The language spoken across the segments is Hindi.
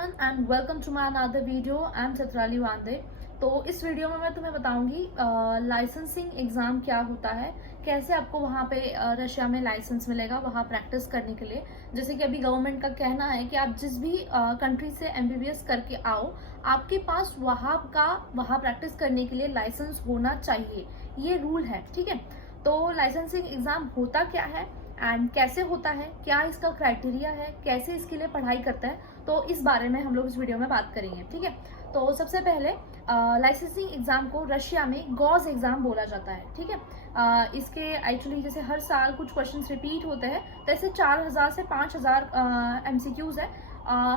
everyone and welcome to my another video. I am Chitrali वांदे। तो इस वीडियो में मैं तुम्हें बताऊंगी लाइसेंसिंग एग्ज़ाम क्या होता है, कैसे आपको वहाँ पे रशिया में लाइसेंस मिलेगा वहाँ प्रैक्टिस करने के लिए। जैसे कि अभी गवर्नमेंट का कहना है कि आप जिस भी कंट्री से एमबीबीएस करके आओ, आपके पास वहाँ प्रैक्टिस करने के लिए लाइसेंस होना चाहिए, ये रूल है। ठीक है, तो लाइसेंसिंग एग्ज़ाम होता क्या है एंड कैसे होता है, क्या इसका क्राइटेरिया है, कैसे इसके लिए पढ़ाई करता है, तो इस बारे में हम लोग इस वीडियो में बात करेंगे। ठीक है, तो सबसे पहले लाइसेंसिंग एग्जाम को रशिया में गॉज एग्जाम बोला जाता है। ठीक है, इसके एक्चुअली जैसे हर साल कुछ क्वेश्चंस रिपीट होते हैं, तो ऐसे 4000 से 5000 एमसीक्यूज है।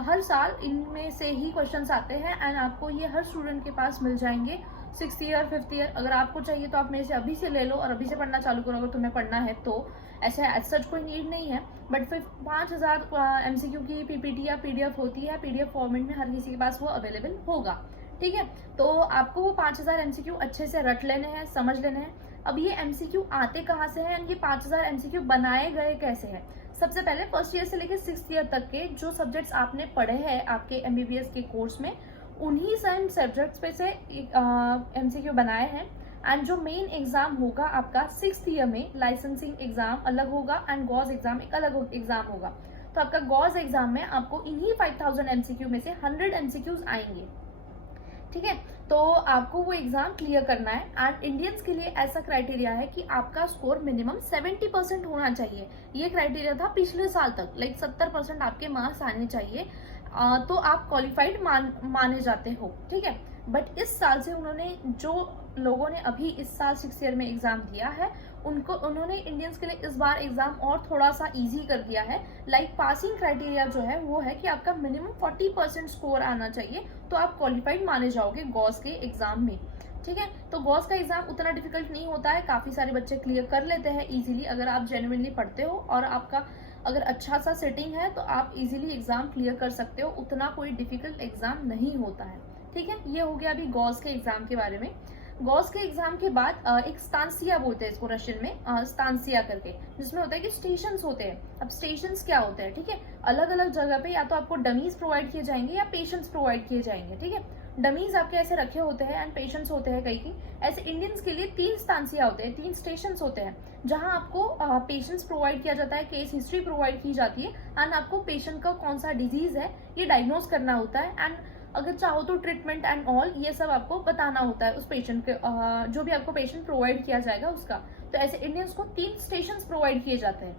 हर साल इनमें से ही क्वेश्चंस आते हैं एंड आपको ये हर स्टूडेंट के पास मिल जाएंगे। 6th ईयर 5th ईयर अगर आपको चाहिए तो आप मेरे से अभी से ले लो और अभी से पढ़ना चालू करो अगर तुम्हें पढ़ना है तो। ऐसे एज सच कोई नीड नहीं है, बट फिर 5000 एमसीक्यू की पीपीटी या पीडीएफ होती है, पीडीएफ फॉर्मेट में हर किसी के पास वो अवेलेबल होगा। ठीक है, तो आपको वो 5000 एमसीक्यू अच्छे से रट लेने हैं, समझ लेने हैं। अब ये एमसीक्यू आते कहाँ से हैं, ये 5000 एमसीक्यू बनाए गए कैसे हैं। सबसे पहले 1st ईयर से लेकर 6th ईयर तक के जो सब्जेक्ट्स आपने पढ़े हैं आपके एमबीबीएस के कोर्स में, उन्हीं सेम सब्जेक्ट्स पे से एमसीक्यू बनाए हैं। एंड जो मेन एग्जाम होगा आपका 6th ईयर में, लाइसेंसिंग एग्जाम अलग होगा एंड गॉज एग्जाम एक अलग एग्जाम होगा। तो आपका गॉज एग्जाम में आपको इन्हीं 5000 एमसीक्यू में से 100 एमसीक्यूज आएंगे। ठीक है, तो आपको वो एग्जाम क्लियर करना है एंड इंडियंस के लिए ऐसा क्राइटेरिया है कि आपका स्कोर मिनिमम 70% होना चाहिए। ये क्राइटेरिया था पिछले साल तक, लाइक 70% आपके मार्क्स आने चाहिए, तो आप क्वालिफाइड माने जाते हो। ठीक है, बट इस साल से उन्होंने, जो लोगों ने अभी इस साल 6th ईयर में एग्जाम दिया है, उन्होंने इंडियंस के लिए इस बार एग्जाम और थोड़ा सा इजी कर दिया है। लाइक पासिंग क्राइटेरिया जो है वो है कि आपका मिनिमम 40% स्कोर आना चाहिए, तो आप क्वालिफाइड माने जाओगे गॉस के एग्जाम में। ठीक है, तो गॉस का एग्जाम उतना डिफिकल्ट नहीं होता है, काफी सारे बच्चे क्लियर कर लेते हैं इजीली। अगर आप जेन्युइनली पढ़ते हो और आपका अगर अच्छा सा सेटिंग है तो आप इजीली एग्जाम क्लियर कर सकते हो, उतना कोई डिफिकल्ट एग्जाम नहीं होता है। ठीक है, ये हो गया अभी गॉस के एग्जाम के बारे में। गॉस के एग्जाम के बाद एक स्तांसिया बोलते हैं इसको रशियन में, स्तांसिया करके, जिसमें होता है कि स्टेशंस होते हैं। अब स्टेशंस क्या होते हैं, ठीक है, अलग अलग जगह पे या तो आपको डमीज प्रोवाइड किए जाएंगे या पेशेंट्स प्रोवाइड किए जाएंगे। ठीक है, डमीज आपके ऐसे रखे होते हैं एंड पेशेंट्स होते हैं कई की। ऐसे इंडियंस के लिए 3 स्तांसिया होते हैं, 3 स्टेशंस होते हैं, जहां आपको पेशेंट्स प्रोवाइड किया जाता है, केस हिस्ट्री प्रोवाइड की जाती है एंड आपको पेशेंट का कौन सा डिजीज है ये डायग्नोज करना होता है एंड अगर चाहो तो ट्रीटमेंट एंड ऑल ये सब आपको बताना होता है उस पेशेंट के, जो भी आपको पेशेंट प्रोवाइड किया जाएगा उसका। तो ऐसे इंडियंस को 3 स्टेशंस प्रोवाइड किए जाते हैं।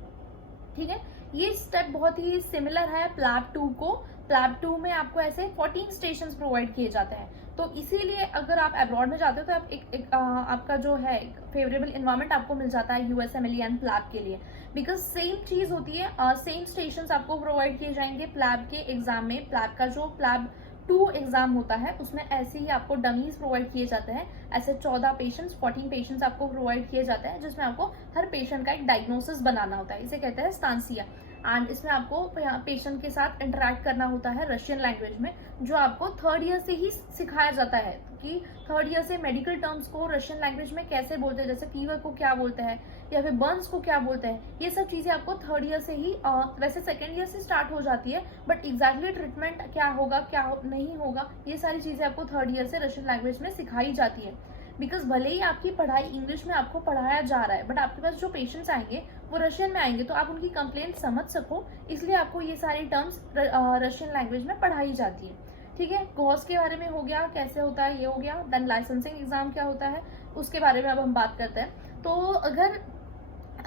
ठीक है, ये स्टेप बहुत ही सिमिलर है प्लैब 2 को। प्लैब 2 में आपको ऐसे 14 स्टेशंस प्रोवाइड किए जाते हैं। तो इसीलिए अगर आप अब्रॉड में जाते हो तो आप आपका जो है फेवरेबल इन्वायरमेंट आपको मिल जाता है यूएसएमएलई एंड प्लैब के लिए, बिकॉज सेम चीज होती है। सेम स्टेशंस आपको प्रोवाइड किए जाएंगे प्लैब के एग्जाम में। प्लैब का जो प्लैब 2 एग्जाम होता है उसमें ऐसे ही आपको डमीज प्रोवाइड किए जाते हैं। ऐसे 14 पेशेंट्स आपको प्रोवाइड किए जाते हैं, जिसमें आपको हर पेशेंट का एक डायग्नोसिस बनाना होता है, इसे कहते हैं स्तांसिया। एंड इसमें आपको पेशेंट के साथ इंटरेक्ट करना होता है रशियन लैंग्वेज में, जो आपको 3rd ईयर से ही सिखाया जाता है कि 3rd ईयर से मेडिकल टर्म्स को रशियन लैंग्वेज में कैसे बोलते हैं, जैसे फीवर को क्या बोलते हैं या फिर बर्न्स को क्या बोलते हैं। ये सब चीजें आपको 3rd ईयर से ही, वैसे 2nd ईयर से स्टार्ट हो जाती है, बट एग्जैक्टली ट्रीटमेंट क्या होगा नहीं होगा ये सारी चीजें आपको 3rd ईयर से रशियन लैंग्वेज में सिखाई जाती है। बिकॉज भले ही आपकी पढ़ाई इंग्लिश में आपको पढ़ाया जा रहा है, बट आपके पास जो पेशेंट्स आएंगे वो रशियन में आएंगे, तो आप उनकी कंप्लेंट समझ सको, इसलिए आपको ये सारी टर्म्स रशियन लैंग्वेज में पढ़ाई जाती है। ठीक है, गॉस के बारे में हो गया, कैसे होता है ये हो गया। देन लाइसेंसिंग एग्जाम क्या होता है उसके बारे में अब हम बात करते हैं। तो अगर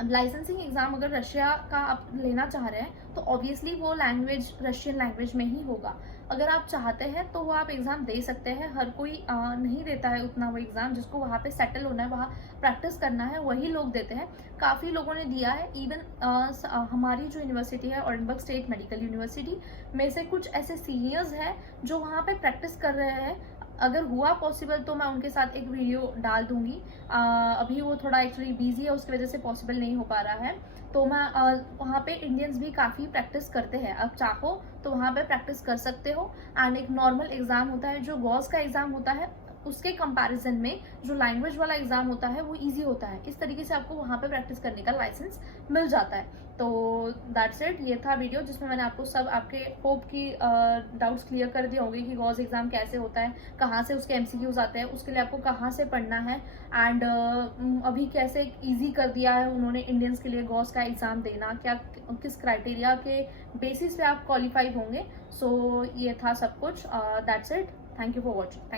लाइसेंसिंग एग्जाम अगर रशिया का आप लेना चाह रहे हैं तो ऑब्वियसली वो लैंग्वेज रशियन लैंग्वेज में ही होगा। अगर आप चाहते हैं तो वो आप एग्जाम दे सकते हैं, हर कोई नहीं देता है उतना वो एग्जाम, जिसको वहाँ पे सेटल होना है, वहाँ प्रैक्टिस करना है, वही लोग देते हैं। काफ़ी लोगों ने दिया है, इवन हमारी जो यूनिवर्सिटी है ऑरेंजबर्ग स्टेट मेडिकल यूनिवर्सिटी में से कुछ ऐसे सीनियर्स हैं जो वहाँ पे प्रैक्टिस कर रहे हैं। अगर हुआ पॉसिबल तो मैं उनके साथ एक वीडियो डाल दूंगी। अभी वो थोड़ा एक्चुअली बिजी है, उसकी वजह से पॉसिबल नहीं हो पा रहा है। तो मैं वहाँ पे इंडियंस भी काफ़ी प्रैक्टिस करते हैं, अब चाहो तो वहाँ पे प्रैक्टिस कर सकते हो। एंड एक नॉर्मल एग्जाम होता है जो गॉस का एग्जाम होता है, उसके कंपैरिजन में जो लैंग्वेज वाला एग्जाम होता है वो इजी होता है। इस तरीके से आपको वहाँ पे प्रैक्टिस करने का लाइसेंस मिल जाता है। तो दैट्स इट, ये था वीडियो जिसमें मैंने आपको सब आपके होप की डाउट्स क्लियर कर दिए होंगे कि गॉस एग्जाम कैसे होता है, कहाँ से उसके एमसीक्यूज आते हैं, उसके लिए आपको कहाँ से पढ़ना है, एंड अभी कैसे इजी कर दिया है उन्होंने इंडियंस के लिए गॉस का एग्जाम देना, क्या किस क्राइटेरिया के बेसिस पे आप क्वालिफाई होंगे। सो ये था सब कुछ। That's it, thank you for watching.